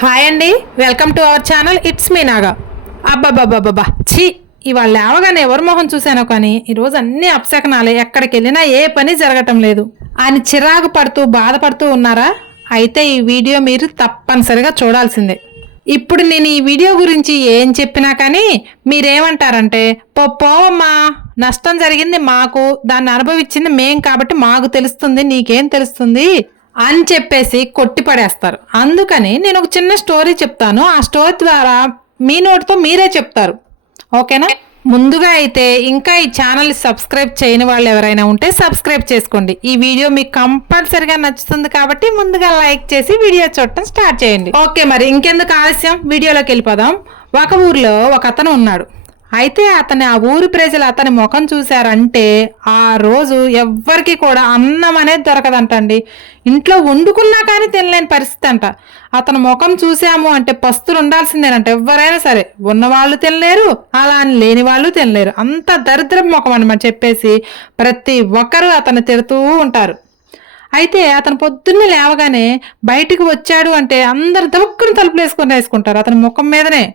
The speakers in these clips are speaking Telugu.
హాయ్ అండి welcome to our channel it's మీ నాగా. అబ్బాబ్బాబ్బాబ్బా ఛీ ఇవాళ లేవగానే ఎవరి మొహం చూశానో కానీ ఈరోజు అన్ని అప్సకనాలే ఎక్కడికి వెళ్ళినా ఏ పని జరగటం లేదు. ఆయన చిరాకు పడుతూ బాధపడుతూ ఉన్నారా? అయితే ఈ వీడియో మీరు తప్పనిసరిగా చూడాల్సిందే. ఇప్పుడు నేను ఈ వీడియో గురించి ఏం చెప్పినా కానీ మీరేమంటారంటే పో పోవమ్మా నష్టం జరిగింది మాకు దాన్ని అనుభవించింది మేం కాబట్టి మాకు తెలుస్తుంది నీకేం తెలుస్తుంది? అని చెప్పేసి కొట్టి పడేస్తారు అందుకని నేను ఒక చిన్న స్టోరీ చెప్తాను. ఆ స్టోరీ ద్వారా మీ నోటితో మీరే చెప్తారు. ఓకేనా? ముందుగా అయితే ఇంకా ఈ ఛానల్ సబ్స్క్రైబ్ చేయని వాళ్ళు ఎవరైనా ఉంటే సబ్స్క్రైబ్ చేసుకోండి. ఈ వీడియో మీకు కంపల్సరిగా నచ్చుతుంది కాబట్టి ముందుగా లైక్ చేసి వీడియో చూడటం స్టార్ట్ చేయండి. ఓకే మరి ఇంకెందుకు ఆలస్యం? వీడియోలోకి వెళ్ళిపోదాం. ఒక ఊర్లో ఒక అతను ఉన్నాడు. అయితే అతని ఆ ఊరి ప్రజలు అతని ముఖం చూశారంటే ఆ రోజు ఎవ్వరికి కూడా అన్నం అనేది దొరకదంటండి. ఇంట్లో వండుకున్నా కానీ తినలేని పరిస్థితి అంట. అతని ముఖం చూసాము అంటే పస్తులు ఉండాల్సిందేనంట. ఎవరైనా సరే ఉన్నవాళ్ళు తినలేరు అలా అని లేని వాళ్ళు తినలేరు. అంత దరిద్రం ముఖం అనమాట చెప్పేసి ప్రతి ఒక్కరూ అతను తిడుతూ ఉంటారు. అయితే అతను పొద్దున్నే లేవగానే బయటికి వచ్చాడు అంటే అందరు దొక్కుని తలుపులు వేసుకొని వేసుకుంటారు అతని ముఖం మీదనే.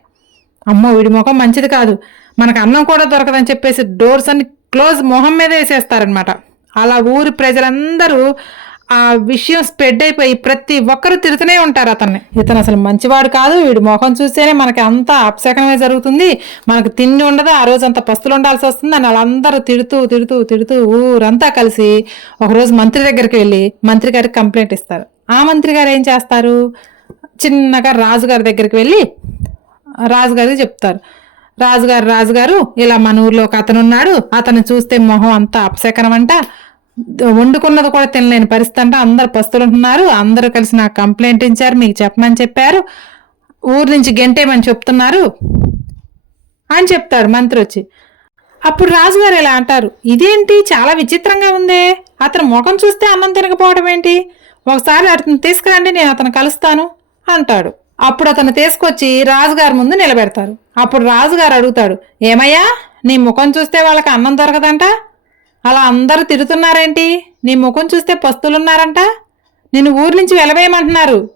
అమ్మో వీడి ముఖం మంచిది కాదు. మనకు అన్నం కూడా దొరకదని చెప్పేసి డోర్స్ అన్ని క్లోజ్ మొహం మీద వేసేస్తారనమాట అలా ఊరి ప్రజలందరూ ఆ విషయం స్ప్రెడ్ అయిపోయి ప్రతి ఒక్కరు తిరుగుతూనే ఉంటారు అతన్ని. ఇతను అసలు మంచివాడు కాదు వీడి మొహం చూస్తేనే మనకి అంతా అపశకనమే జరుగుతుంది. మనకు తిండి ఉండదు ఆ రోజు అంత పస్తులు ఉండాల్సి వస్తుంది అని వాళ్ళందరూ తిడుతూ తిడుతూ తిడుతూ ఊరంతా కలిసి ఒకరోజు మంత్రి దగ్గరికి వెళ్ళి మంత్రి గారికి కంప్లైంట్ ఇస్తారు. ఆ మంత్రి గారు ఏం చేస్తారు? చిన్నగా రాజుగారి దగ్గరికి వెళ్ళి రాజుగారికి చెప్తారు. రాజుగారు రాజుగారు ఇలా మన ఊర్లో ఒక అతను ఉన్నాడు అతను చూస్తే మొహం అంతా అపశకనమంట. వండుకున్నది కూడా తినలేని పరిస్థితి అంట. అందరు పస్తులు ఉంటున్నారు. అందరూ కలిసి నాకు కంప్లైంట్ ఇచ్చారు. మీకు చెప్పమని చెప్పారు. ఊరు నుంచి గెంటేమని చెప్తున్నారు అని చెప్తాడు మంత్రి వచ్చి. అప్పుడు రాజుగారు ఇలా అంటారు. ఇదేంటి? చాలా విచిత్రంగా ఉందే. అతను ముఖం చూస్తే అన్నం తినకపోవడం ఏంటి? ఒకసారి అతను తీసుకురండి నేను అతను కలుస్తాను అంటాడు. అప్పుడు అతను తీసుకొచ్చి రాజుగారి ముందు నిలబెడతారు. అప్పుడు రాజుగారు అడుగుతాడు ఏమయ్యా నీ ముఖం చూస్తే వాళ్ళకి అన్నం దొరకదంట? అలా అందరూ తిడుతున్నారేంటి? నీ ముఖం చూస్తే పస్తులున్నారంట? నిన్ను ఊరి నుంచి వెలవేయమంటున్నారు.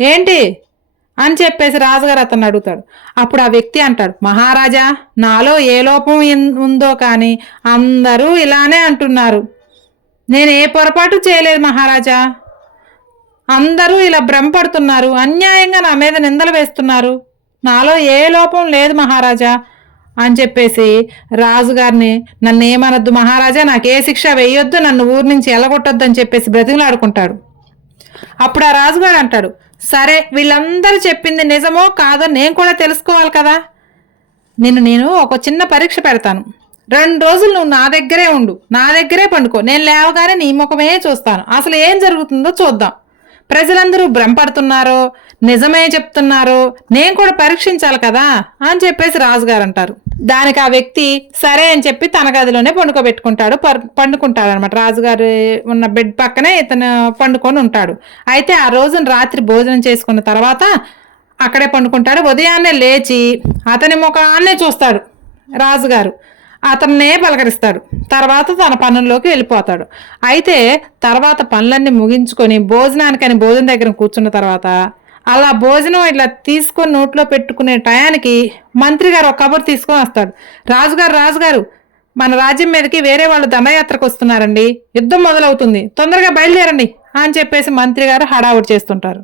ఏంటి? అని చెప్పేసి రాజుగారు అతను అడుగుతాడు. అప్పుడు ఆ వ్యక్తి అంటాడు మహారాజా నాలో ఏ లోపం ఉందో కానీ అందరూ ఇలానే అంటున్నారు. నేను ఏ పొరపాటు చేయలేదు మహారాజా. అందరూ ఇలా భ్రమపడుతున్నారు. అన్యాయంగా నా మీద నిందలు వేస్తున్నారు. నాలో ఏ లోపం లేదు మహారాజా అని చెప్పేసి రాజుగారిని నన్ను ఏమనొద్దు మహారాజా నాకు ఏ శిక్ష వేయొద్దు నన్ను ఊరి నుంచి ఎలగొట్టొద్దు అని చెప్పేసి బ్రతిమలాడుకుంటాడు. అప్పుడు ఆ రాజుగారు అంటాడు సరే వీళ్ళందరూ చెప్పింది నిజమో కాదో నేను కూడా తెలుసుకోవాలి కదా. నిన్ను నేను ఒక చిన్న పరీక్ష పెడతాను. రెండు రోజులు నువ్వు నా దగ్గరే ఉండు. నా దగ్గరే పండుకో. నేను లేవగానే నీ ముఖమే చూస్తాను. అసలు ఏం జరుగుతుందో చూద్దాం. ప్రజలందరూ భ్రమపడుతున్నారు నిజమే చెప్తున్నారో నేను కూడా పరీక్షించాలి కదా అని చెప్పేసి రాజుగారు అంటారు. దానికి ఆ వ్యక్తి సరే అని చెప్పి తన గదిలోనే పండుకోబెట్టుకుంటాడు పర్ పండుకుంటాడు అనమాట రాజుగారు ఉన్న బెడ్ పక్కనే ఇతను పండుకొని ఉంటాడు. అయితే ఆ రోజున రాత్రి భోజనం చేసుకున్న తర్వాత అక్కడే పండుకుంటాడు. ఉదయాన్నే లేచి అతని ముఖాన్నే చూస్తాడు రాజుగారు. అతన్నే పలకరిస్తాడు తర్వాత తన పనుల్లోకి వెళ్ళిపోతాడు. అయితే తర్వాత పనులన్నీ ముగించుకొని భోజనానికని భోజనం దగ్గర కూర్చున్న తర్వాత అలా భోజనం ఇట్లా తీసుకొని నోట్లో పెట్టుకునే టయానికి మంత్రి గారు ఒక కబురు తీసుకొని వస్తాడు. రాజుగారు రాజుగారు మన రాజ్యం మీదకి వేరే వాళ్ళు దండయాత్రకు వస్తున్నారండి. యుద్ధం మొదలవుతుంది. తొందరగా బయలుదేరండి అని చెప్పేసి మంత్రి గారు హడావుడి చేస్తుంటారు.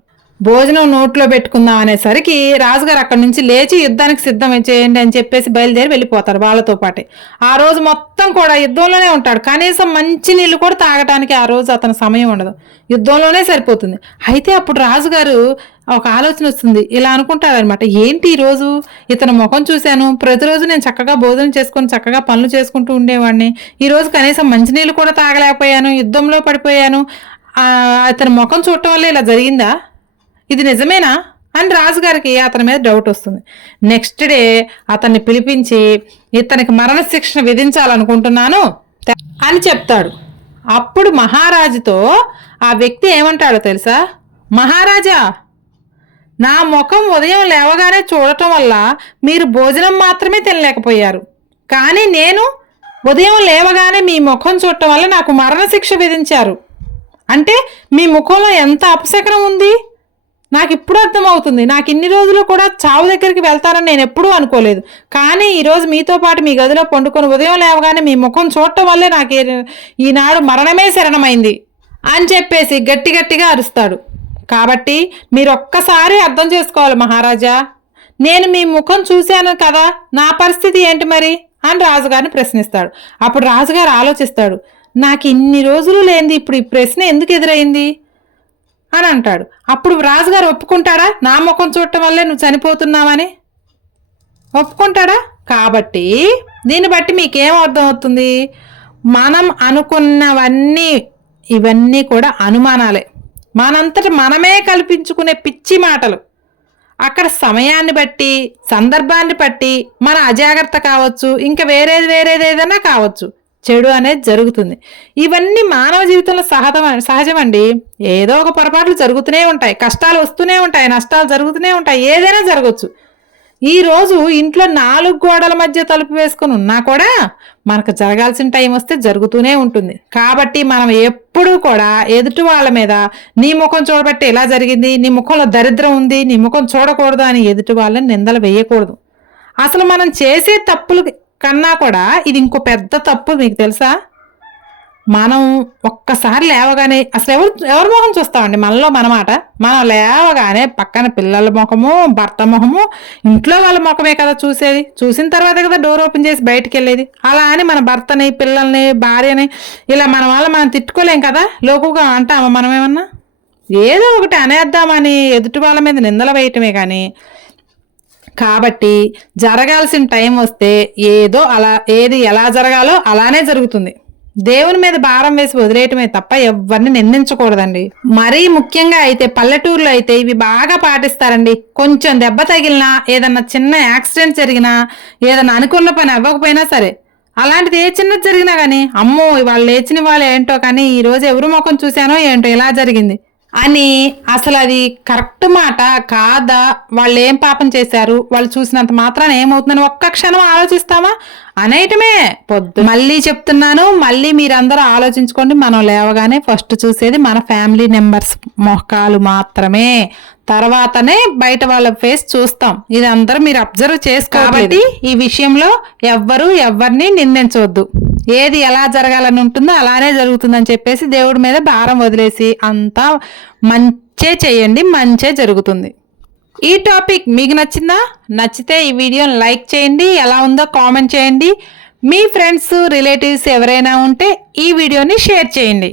భోజనం నోట్లో పెట్టుకుందాం అనేసరికి రాజుగారు అక్కడి నుంచి లేచి యుద్ధానికి సిద్ధం చేయండి అని చెప్పేసి బయలుదేరి వెళ్ళిపోతారు వాళ్ళతో పాటే. ఆ రోజు మొత్తం కూడా యుద్ధంలోనే ఉంటాడు. కనీసం మంచి నీళ్ళు కూడా తాగటానికి ఆ రోజు అతని సమయం ఉండదు. యుద్ధంలోనే సరిపోతుంది. అయితే అప్పుడు రాజుగారు ఒక ఆలోచన వస్తుంది. ఇలా అనుకుంటారనమాట ఏంటి ఈ రోజు? ఇతని ముఖం చూశాను. ప్రతిరోజు నేను చక్కగా భోజనం చేసుకొని చక్కగా పనులు చేసుకుంటూ ఉండేవాడిని. ఈరోజు కనీసం మంచినీళ్ళు కూడా తాగలేకపోయాను. యుద్ధంలో పడిపోయాను. ఇతని అతని ముఖం చూడటం వల్ల ఇలా జరిగిందా? ఇది నిజమేనా? అని రాజుగారికి అతని మీద డౌట్ వస్తుంది. నెక్స్ట్ డే అతన్ని పిలిపించి ఇతనికి మరణశిక్షణ విధించాలనుకుంటున్నాను అని చెప్తాడు. అప్పుడు మహారాజుతో ఆ వ్యక్తి ఏమంటాడో తెలుసా? మహారాజా నా ముఖం ఉదయం లేవగానే చూడటం వల్ల మీరు భోజనం మాత్రమే తినలేకపోయారు. కానీ నేను ఉదయం లేవగానే మీ ముఖం చూడటం వల్ల నాకు మరణశిక్ష విధించారు. అంటే మీ ముఖంలో ఎంత అపశకనం ఉంది? నాకు ఇప్పుడు అర్థమవుతుంది. నాకు ఇన్ని రోజులు కూడా చావు దగ్గరికి వెళ్తానని నేను ఎప్పుడూ అనుకోలేదు. కానీ ఈరోజు మీతో పాటు మీ గదిలో పండుకొని ఉదయం లేవగానే మీ ముఖం చూడటం వల్లే నాకు ఈనాడు మరణమే శరణమైంది అని చెప్పేసి గట్టి గట్టిగా అరుస్తాడు. కాబట్టి మీరు ఒక్కసారి అర్థం చేసుకోవాలి మహారాజా. నేను మీ ముఖం చూశాను కదా నా పరిస్థితి ఏంటి మరి? అని రాజుగారిని ప్రశ్నిస్తాడు. అప్పుడు రాజుగారు ఆలోచిస్తాడు నాకు ఇన్ని రోజులు లేనిది ఇప్పుడు ఈ ప్రశ్న ఎందుకు ఎదురైంది? అని అంటాడు. అప్పుడు రాజుగారు ఒప్పుకుంటాడా? నా ముఖం చూడటం వల్లే నువ్వు చనిపోతున్నావని? ఒప్పుకుంటాడా? కాబట్టి దీన్ని బట్టి మీకేం అర్థమవుతుంది? మనం అనుకున్నవన్నీ ఇవన్నీ కూడా అనుమానాలే. మనంతట మనమే కల్పించుకునే పిచ్చి మాటలు. అక్కడ సమయాన్ని బట్టి సందర్భాన్ని బట్టి మన అజాగ్రత్త కావచ్చు ఇంకా వేరేది వేరేది ఏదైనా కావచ్చు. చెడు అనేది జరుగుతుంది. ఇవన్నీ మానవ జీవితంలో సహజం సహజమండి. ఏదో ఒక పొరపాట్లు జరుగుతూనే ఉంటాయి. కష్టాలు వస్తూనే ఉంటాయి. నష్టాలు జరుగుతూనే ఉంటాయి. ఏదైనా జరగవచ్చు ఈరోజు ఇంట్లో నాలుగు గోడల మధ్య తలుపు వేసుకొని ఉన్నా కూడా మనకు జరగాల్సిన టైం వస్తే జరుగుతూనే ఉంటుంది. కాబట్టి మనం ఎప్పుడూ కూడా ఎదుటి వాళ్ళ మీద నీ ముఖం చూడబట్టి ఎలా జరిగింది? నీ ముఖంలో దరిద్రం ఉంది. నీ ముఖం చూడకూడదు అని ఎదుటి వాళ్ళని నిందలు వేయకూడదు. అసలు మనం చేసే తప్పులు కన్నా కూడా ఇది ఇంకో పెద్ద తప్పు మీకు తెలుసా? మనం ఒక్కసారి లేవగానే అసలు ఎవరు ఎవరి మొహం చూస్తామండి? మనలో మనమాట మనం లేవగానే పక్కన పిల్లల ముఖము భర్త ముఖము ఇంట్లో వాళ్ళ ముఖమే కదా చూసేది. చూసిన తర్వాత కదా డోర్ ఓపెన్ చేసి బయటికి వెళ్ళేది. అలా అని మన భర్తని పిల్లల్ని భార్యని ఇలా మన వల్ల మనం తిట్టుకోలేం కదా? లోకుగా అంటామా మనం ఏమన్నా ఏదో ఒకటి అనేద్దామని ఎదుటి వాళ్ళ మీద నిందలు వేయటమే కానీ కాబట్టి జరగాల్సిన టైం వస్తే ఏదో అలా ఏది ఎలా జరగాలో అలానే జరుగుతుంది. దేవుని మీద భారం వేసి వదిలేయటమే తప్ప ఎవరిని నిందించకూడదండి. మరీ ముఖ్యంగా అయితే పల్లెటూరులో అయితే ఇవి బాగా పాటిస్తారండి. కొంచెం దెబ్బ తగిలినా ఏదన్నా చిన్న యాక్సిడెంట్ జరిగినా ఏదన్నా అనుకున్న పని అవ్వకపోయినా సరే. అలాంటిది ఏ చిన్నది జరిగినా కానీ అమ్మో వాళ్ళు లేచిన వాళ్ళు ఏంటో కానీ ఈ రోజు ఎవరు ముఖం చూశానో ఏంటో ఇలా జరిగింది. అని అసలు అది కరెక్ట్ మాట కాదా? వాళ్ళు ఏం పాపం చేశారు? వాళ్ళు చూసినంత మాత్రాన ఏమవుతుందని ఒక్క క్షణం ఆలోచిస్తామా అనేయటమే. పొద్దు మళ్ళీ చెప్తున్నాను మళ్ళీ మీరందరూ ఆలోచించుకోండి. మనం లేవగానే ఫస్ట్ చూసేది మన ఫ్యామిలీ మెంబర్స్ మొహకాలు మాత్రమే. తర్వాతనే బయట వాళ్ళ ఫేస్ చూస్తాం. ఇది అందరూ మీరు అబ్జర్వ్ చేసుకోవాలి కాబట్టి ఈ విషయంలో ఎవ్వరూ ఎవరిని నిందించవద్దు. ఏది ఎలా జరగాలని ఉంటుందో అలానే జరుగుతుందని చెప్పేసి దేవుడి మీద భారం వదిలేసి అంతా మంచే చేయండి మంచే జరుగుతుంది. ఈ టాపిక్ మీకు నచ్చిందా? నచ్చితే ఈ వీడియోని లైక్ చేయండి ఎలా ఉందో కామెంట్ చేయండి. మీ ఫ్రెండ్స్ రిలేటివ్స్ ఎవరైనా ఉంటే ఈ వీడియోని షేర్ చేయండి.